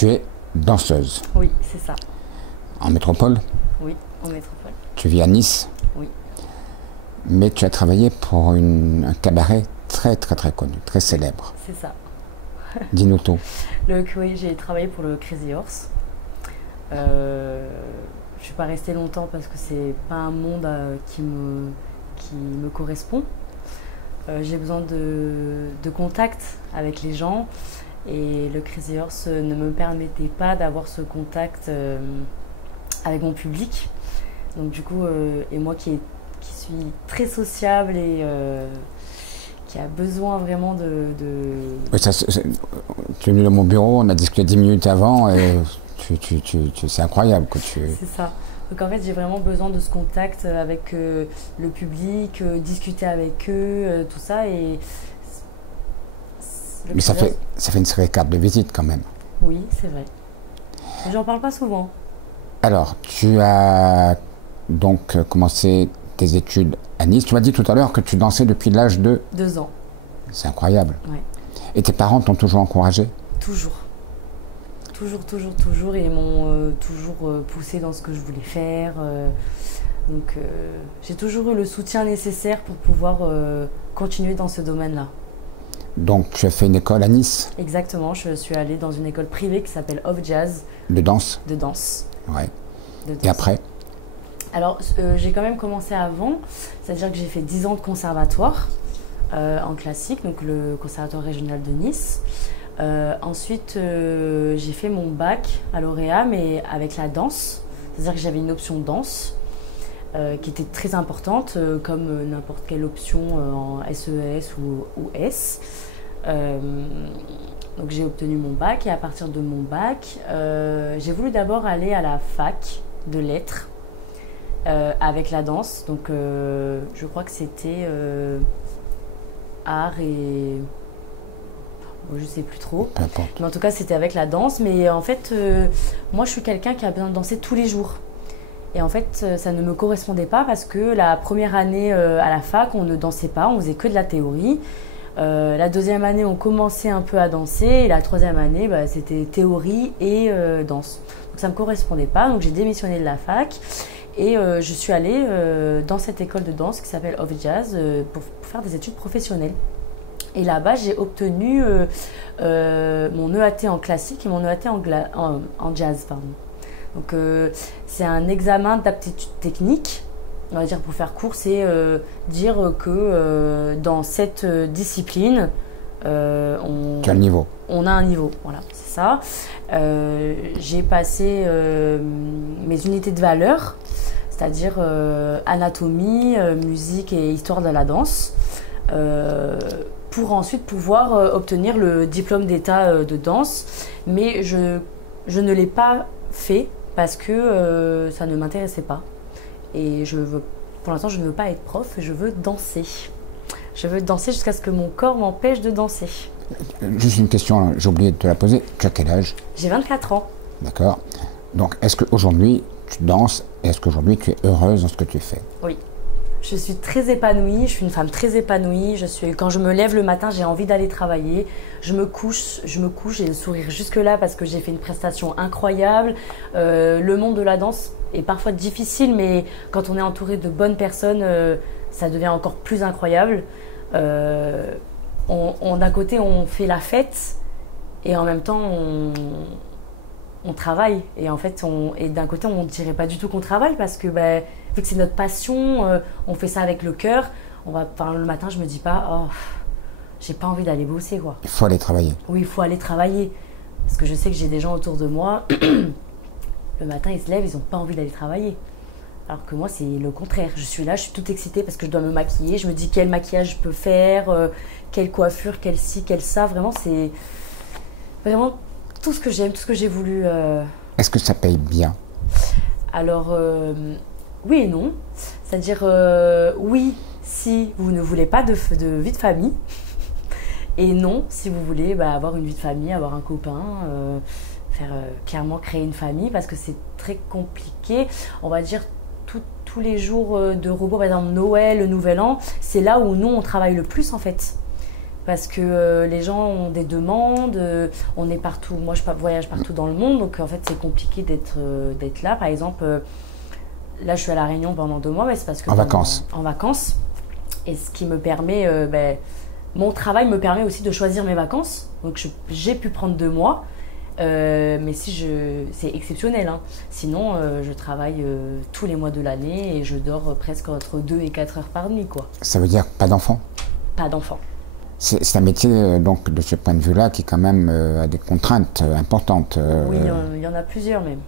Tu es danseuse. Oui, c'est ça. En métropole? Oui, en métropole. Tu vis à Nice? Oui. Mais tu as travaillé pour un cabaret très connu, très célèbre. C'est ça. Dis-nous tout. Oui, j'ai travaillé pour le Crazy Horse. Je suis pas restée longtemps parce que c'est pas un monde qui me correspond. J'ai besoin de contact avec les gens et le Crazy Horse ne me permettait pas d'avoir ce contact avec mon public. Donc du coup, et moi qui suis très sociable et qui a besoin vraiment Oui, tu es venu dans mon bureau, on a discuté 10 minutes avant et c'est incroyable que tu... C'est ça. Donc en fait, j'ai vraiment besoin de ce contact avec le public, discuter avec eux, tout ça. Mais ça fait une série de cartes de visite quand même. Oui, c'est vrai. Mais j'en parle pas souvent. Alors, tu as donc commencé tes études à Nice. Tu m'as dit tout à l'heure que tu dansais depuis l'âge de... 2 ans. C'est incroyable. Ouais. Et tes parents t'ont toujours encouragé? Toujours. Toujours. Et ils m'ont toujours poussé dans ce que je voulais faire. Donc, j'ai toujours eu le soutien nécessaire pour pouvoir continuer dans ce domaine-là. Donc, tu as fait une école à Nice? Exactement. Je suis allée dans une école privée qui s'appelle Off Jazz. De danse? De danse. Ouais. De danse. Et après? Alors, j'ai quand même commencé avant. C'est-à-dire que j'ai fait 10 ans de conservatoire en classique, donc le conservatoire régional de Nice. Ensuite, j'ai fait mon bac à lauréat, mais avec la danse. C'est-à-dire que j'avais une option danse qui était très importante, comme n'importe quelle option en SES ou S. Donc j'ai obtenu mon bac et à partir de mon bac, j'ai voulu d'abord aller à la fac de lettres avec la danse. Donc je crois que c'était art et... je sais plus trop. Peu importe. Mais en tout cas, c'était avec la danse. Mais en fait, moi, je suis quelqu'un qui a besoin de danser tous les jours. Et en fait, ça ne me correspondait pas parce que la première année à la fac, on ne dansait pas, on faisait que de la théorie. La deuxième année, on commençait un peu à danser. Et la troisième année, c'était théorie et danse. Donc ça ne me correspondait pas. Donc j'ai démissionné de la fac. Et je suis allée dans cette école de danse qui s'appelle Off Jazz pour faire des études professionnelles. Et là-bas, j'ai obtenu mon EAT en classique et mon EAT en jazz. Pardon. Donc, c'est un examen d'aptitude technique. On va dire, pour faire court, c'est dire que dans cette discipline, tu as le niveau. On a un niveau. Voilà, c'est ça. J'ai passé mes unités de valeur, c'est-à-dire anatomie, musique et histoire de la danse. Pour ensuite pouvoir obtenir le diplôme d'état de danse. Mais je ne l'ai pas fait parce que ça ne m'intéressait pas. Et pour l'instant, je ne veux pas être prof, je veux danser. Je veux danser jusqu'à ce que mon corps m'empêche de danser. Juste une question, j'ai oublié de te la poser. Tu as quel âge? J'ai 24 ans. D'accord. Donc, est-ce qu'aujourd'hui, tu danses et est-ce qu'aujourd'hui, tu es heureuse dans ce que tu fais? Oui. Je suis très épanouie, je suis une femme très épanouie. Quand je me lève le matin, j'ai envie d'aller travailler. Je me couche, j'ai le sourire jusque-là parce que j'ai fait une prestation incroyable. Le monde de la danse est parfois difficile, mais quand on est entouré de bonnes personnes, ça devient encore plus incroyable. D'un côté, on fait la fête et en même temps, on travaille. Et en fait, d'un côté, on ne dirait pas du tout qu'on travaille parce que vu que c'est notre passion, on fait ça avec le cœur. Le matin, je me dis pas, oh, j'ai pas envie d'aller bosser, quoi. Il faut aller travailler. Oui, il faut aller travailler. Parce que je sais que j'ai des gens autour de moi, le matin, ils se lèvent, ils n'ont pas envie d'aller travailler. Alors que moi, c'est le contraire. Je suis là, je suis toute excitée parce que je dois me maquiller. Je me dis quel maquillage je peux faire, quelle coiffure, quelle ci, quelle ça. Vraiment, c'est vraiment tout ce que j'aime, tout ce que j'ai voulu. Est-ce que ça paye bien? Alors, oui et non. C'est-à-dire, oui, si vous ne voulez pas de vie de famille. Et non, si vous voulez avoir une vie de famille, avoir un copain, clairement créer une famille, parce que c'est très compliqué. On va dire tous les jours de repos, par exemple Noël, le Nouvel An, c'est là où nous, on travaille le plus en fait. parce que les gens ont des demandes, on est partout, moi je voyage partout dans le monde, donc en fait c'est compliqué d'être là. Par exemple, là je suis à La Réunion pendant 2 mois, mais c'est parce que... En vacances. En vacances, et ce qui me permet, mon travail me permet aussi de choisir mes vacances, donc j'ai pu prendre 2 mois, mais c'est exceptionnel, hein. Sinon je travaille tous les mois de l'année et je dors presque entre 2 et 4 heures par nuit, quoi. Ça veut dire pas d'enfant? Pas d'enfant. C'est un métier, donc, de ce point de vue-là, qui quand même a des contraintes importantes. Oui, il y en a plusieurs même.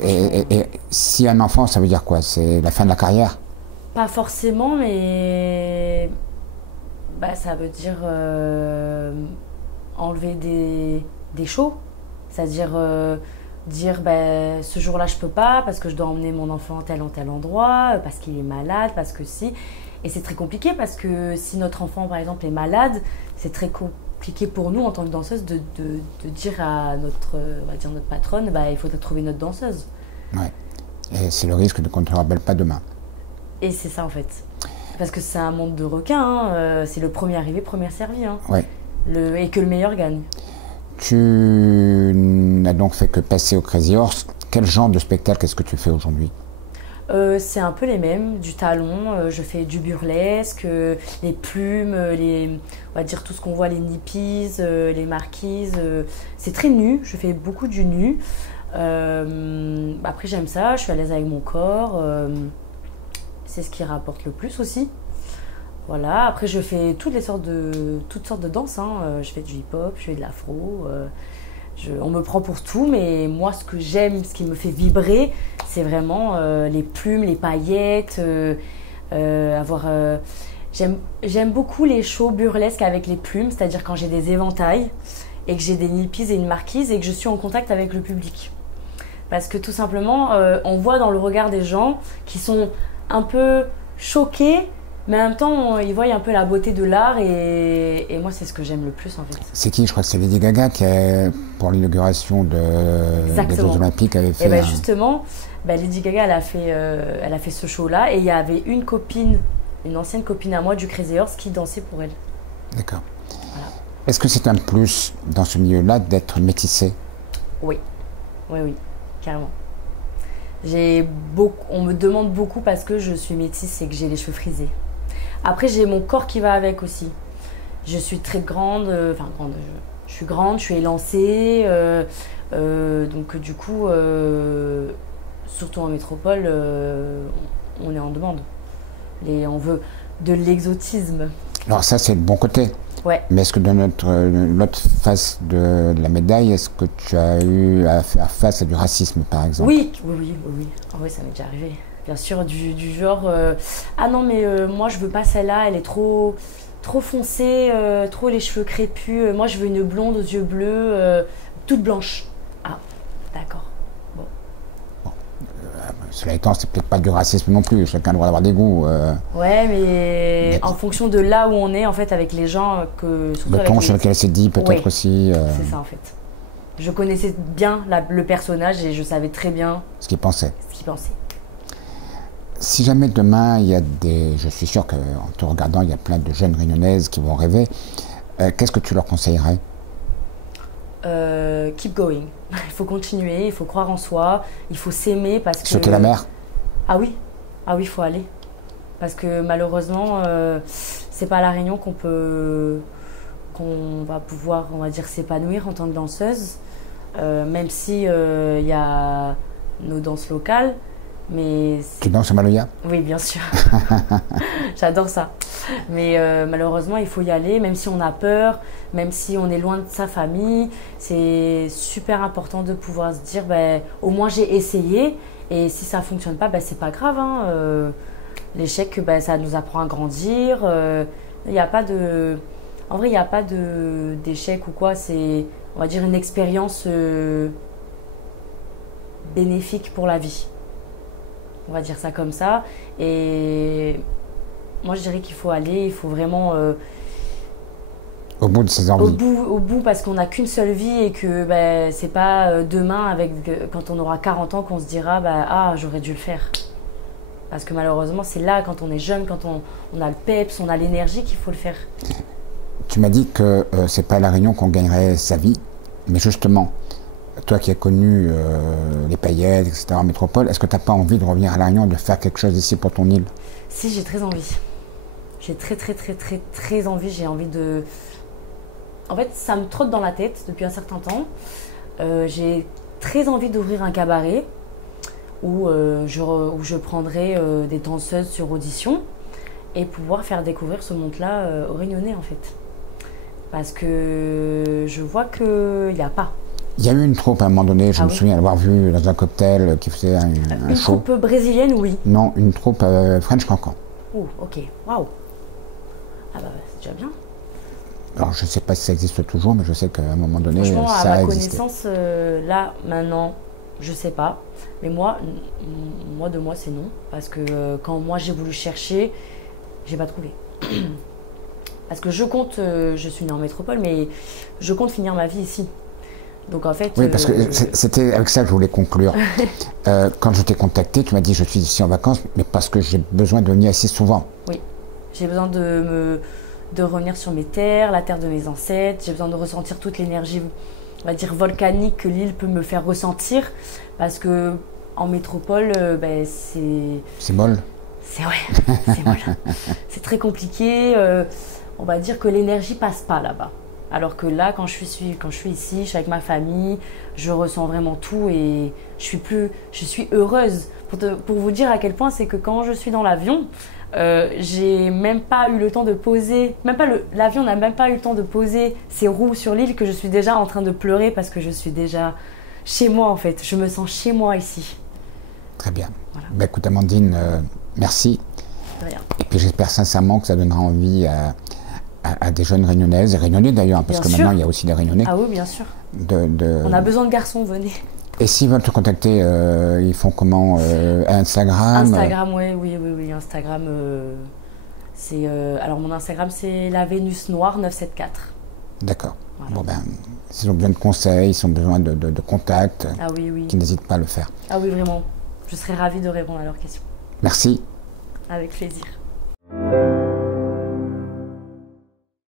Et s'il y a un enfant, ça veut dire quoi? C'est la fin de la carrière? Pas forcément, mais ça veut dire enlever des shows. C'est-à-dire dire ce jour-là je peux pas parce que je dois emmener mon enfant tel ou tel endroit, parce qu'il est malade, parce que si... Et c'est très compliqué parce que si notre enfant, par exemple, est malade, c'est très compliqué pour nous, en tant que danseuse, de dire à notre patronne, il faut trouver notre danseuse. Ouais. Et c'est le risque qu'on ne te rappelle pas demain. Et c'est ça, en fait. Parce que c'est un monde de requins, hein. C'est le premier arrivé, premier servi. Hein. Ouais. Et que le meilleur gagne. Tu n'as donc fait que passer au Crazy Horse. Quel genre de spectacle est-ce que tu fais aujourd'hui? C'est un peu les mêmes, du talon, je fais du burlesque, les plumes, on va dire tout ce qu'on voit, les nippies, les marquises. C'est très nu, je fais beaucoup du nu. Après j'aime ça, je suis à l'aise avec mon corps. C'est ce qui rapporte le plus aussi. Voilà, après je fais toutes sortes de danses, hein. Je fais du hip-hop, je fais de l'afro. On me prend pour tout, mais moi ce que j'aime, ce qui me fait vibrer, c'est vraiment les plumes, les paillettes, j'aime beaucoup les shows burlesques avec les plumes, c'est-à-dire quand j'ai des éventails et que j'ai des nippies et une marquise et que je suis en contact avec le public. Parce que tout simplement, on voit dans le regard des gens qui sont un peu choqués, mais en même temps, ils voient un peu la beauté de l'art et moi, c'est ce que j'aime le plus en fait. C'est qui? Je crois que c'est Lady Gaga qui, pour l'inauguration des Jeux Olympiques, avait fait... Et justement, Lady Gaga, elle a fait ce show-là et il y avait une ancienne copine à moi du Crazy Horse qui dansait pour elle. D'accord. Voilà. Est-ce que c'est un plus dans ce milieu-là d'être métissé? Oui, carrément. On me demande beaucoup parce que je suis métisse et que j'ai les cheveux frisés. Après, j'ai mon corps qui va avec aussi. Je suis très grande, je suis grande, je suis élancée, donc du coup, surtout en métropole, on est en demande. On veut de l'exotisme. Alors ça, c'est le bon côté. Ouais. Mais est-ce que dans l'autre face de la médaille, est-ce que tu as eu à faire face à du racisme, par exemple? Oui. En vrai, ça m'est déjà arrivé. Bien sûr, du genre, ah non, mais moi, je veux pas celle-là, elle est trop foncée, trop les cheveux crépus. Moi, je veux une blonde aux yeux bleus, toute blanche. Ah, d'accord. Cela étant, c'est peut-être pas du racisme non plus, chacun doit avoir des goûts. Ouais, mais en fonction de là où on est, en fait, avec les gens que... Le ton sur lequel c'est dit, peut-être aussi. C'est ça, en fait. Je connaissais bien le personnage et je savais très bien... Ce qu'il pensait. Si jamais demain, il y a je suis sûr qu'en te regardant, il y a plein de jeunes réunionnaises qui vont rêver, qu'est-ce que tu leur conseillerais? Keep going. Il faut continuer, il faut croire en soi, il faut s'aimer parce que... Sauter la mer? Ah oui, il faut aller. Parce que malheureusement, c'est pas à La Réunion qu'on va pouvoir, on va dire, s'épanouir en tant que danseuse. Même si il y a nos danses locales. Mais tu danses au Maloya? Oui, bien sûr. J'adore ça. Mais malheureusement, il faut y aller, même si on a peur, même si on est loin de sa famille. C'est super important de pouvoir se dire, au moins j'ai essayé. Et si ça ne fonctionne pas, c'est pas grave. Hein. L'échec, ça nous apprend à grandir. Il n'y a pas de... En vrai, il n'y a pas d'échec ou quoi. C'est, on va dire, une expérience bénéfique pour la vie. On va dire ça comme ça. Et moi, je dirais qu'il faut aller, il faut vraiment... au bout de ses envies. Au bout, parce qu'on n'a qu'une seule vie et que c'est pas demain, quand on aura 40 ans, qu'on se dira j'aurais dû le faire. Parce que malheureusement, c'est là, quand on est jeune, quand on a le peps, on a l'énergie, qu'il faut le faire. tu m'as dit que c'est pas à La Réunion qu'on gagnerait sa vie, mais justement, toi qui as connu les paillettes, etc., en métropole, est-ce que tu n'as pas envie de revenir à La Réunion et de faire quelque chose ici pour ton île? Si, j'ai très envie. J'ai très envie. J'ai envie de... En fait, ça me trotte dans la tête depuis un certain temps. J'ai très envie d'ouvrir un cabaret où je prendrai des danseuses sur audition et pouvoir faire découvrir ce monde-là aux Réunionnais, en fait. Parce que je vois qu'il n'y a pas. Il y a eu une troupe à un moment donné, je me souviens l'avoir vu dans un cocktail qui faisait un une show. Une troupe brésilienne, oui. Non, une troupe French Cancan. Oh, ok, waouh. Ah bah c'est déjà bien. Alors je ne sais pas si ça existe toujours, mais je sais qu'à un moment donné, franchement, ça a existé. à ma connaissance, là, maintenant, je sais pas. Mais moi de moi, c'est non. Parce que quand moi j'ai voulu chercher, j'ai pas trouvé. Parce que je compte, je suis née en métropole, mais je compte finir ma vie ici. Donc en fait... Oui, parce que c'était avec ça que je voulais conclure. Quand je t'ai contacté, tu m'as dit je suis ici en vacances, mais parce que j'ai besoin de venir ici souvent. Oui, j'ai besoin de revenir sur mes terres, la terre de mes ancêtres. J'ai besoin de ressentir toute l'énergie, on va dire, volcanique que l'île peut me faire ressentir. Parce que en métropole, c'est... C'est molle. C'est molle. C'est très compliqué. On va dire que l'énergie passe pas là-bas. Alors que là, quand je suis ici, je suis avec ma famille, je ressens vraiment tout et je suis heureuse. Pour vous dire à quel point, c'est que quand je suis dans l'avion, j'ai même pas eu le temps de poser, l'avion n'a même pas eu le temps de poser ses roues sur l'île que je suis déjà en train de pleurer parce que je suis déjà chez moi en fait. Je me sens chez moi ici. Très bien. Voilà. Bah, écoute Amandine, merci. De rien. Et puis j'espère sincèrement que ça donnera envie à des jeunes réunionnaises, et réunionnais d'ailleurs, parce que maintenant il y a aussi des réunionnais. Ah oui, bien sûr. On a besoin de garçons, venez. Et s'ils veulent te contacter, ils font comment? Instagram? Instagram, oui, Instagram, c'est... alors mon Instagram, c'est la Vénus Noire 974. D'accord. Voilà. Bon ben, s'ils ont besoin de conseils, s'ils ont besoin de contacts, qu'ils n'hésitent pas à le faire. Ah oui, vraiment. Je serais ravie de répondre à leurs questions. Merci. Avec plaisir.